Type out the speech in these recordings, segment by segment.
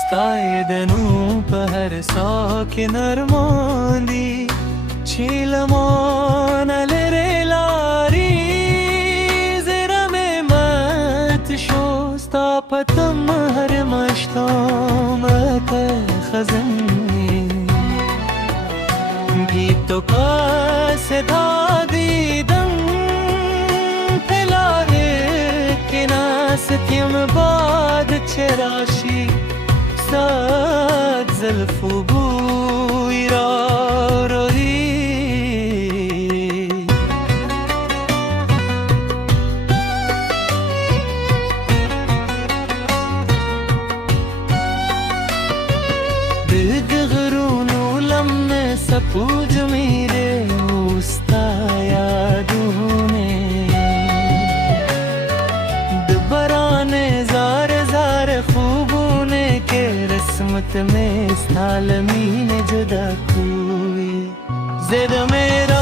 Stajdenu per so che narmondi Cilamona le relari Zera me mat sho Stapatam har mashtam te khazani Gito ka seda didam Pelare ke nastyam bad cherashi Sad zalfu bui ra rahi Bidghrunu lamne sapuj mere usta yadune Dubarane zar zar khubune ke रस्मत में स्थालमी ने जुदा हुई ज़ेद मेरा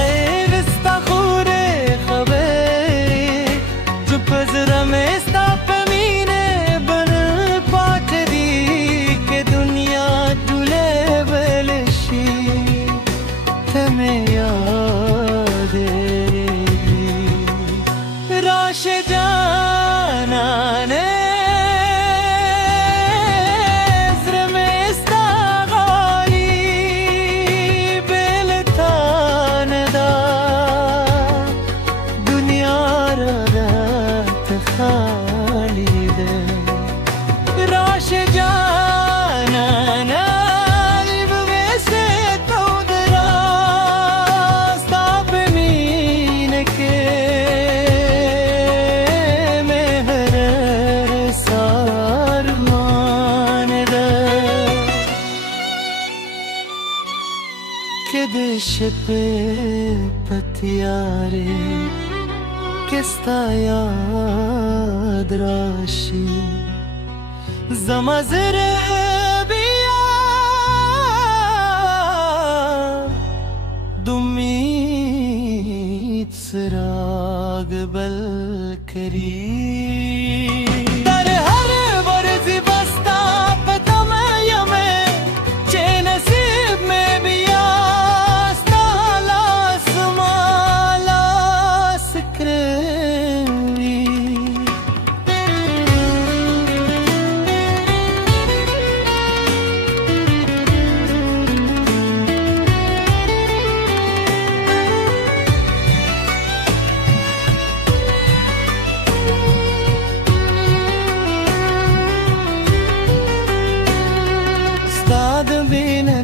रिश्ता खूरे खबे जो पज़रा में स्थापमी ने बन पाठ दी के दुनिया डुले बलशी तमें याद राश जाना ने पे पतियारे किस्ता याद राशि जमजर बिया दुमीत सराग बल करी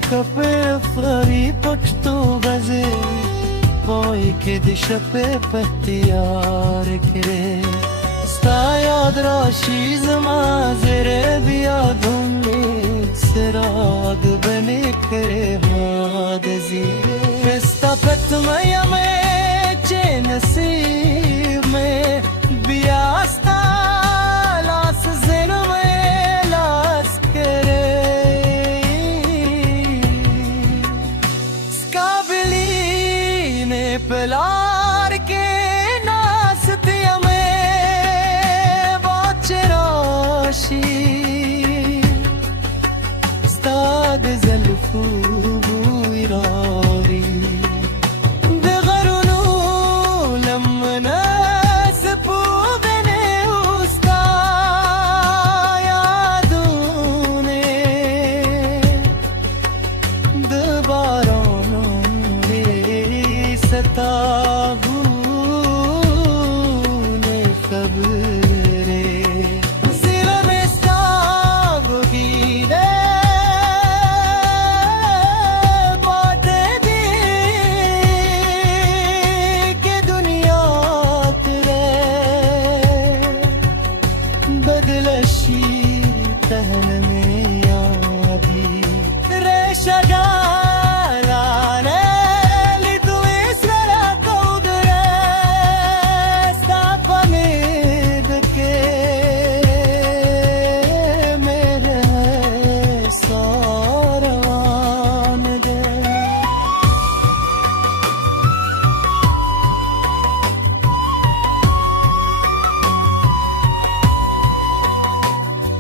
Kape fari pakto gaze Poi ke disha pe pahtiyar kere Sta yad rashi zama zere biya dhumli Sirag bane kare maad zire Festa patmaya mein che nasib mein Biyasta las zin mein las kere Palar के नास्तिया में बाचराशी स्ताद ज़ल्फ़ू बुइरारी दगरुनु लम्ना सपूगने उस्ता यादूने दबारों सताबूने खबरे ज़िला में साब गिरे बातें दी के दुनिया तेरे बदलशी तहन में यादी रेशा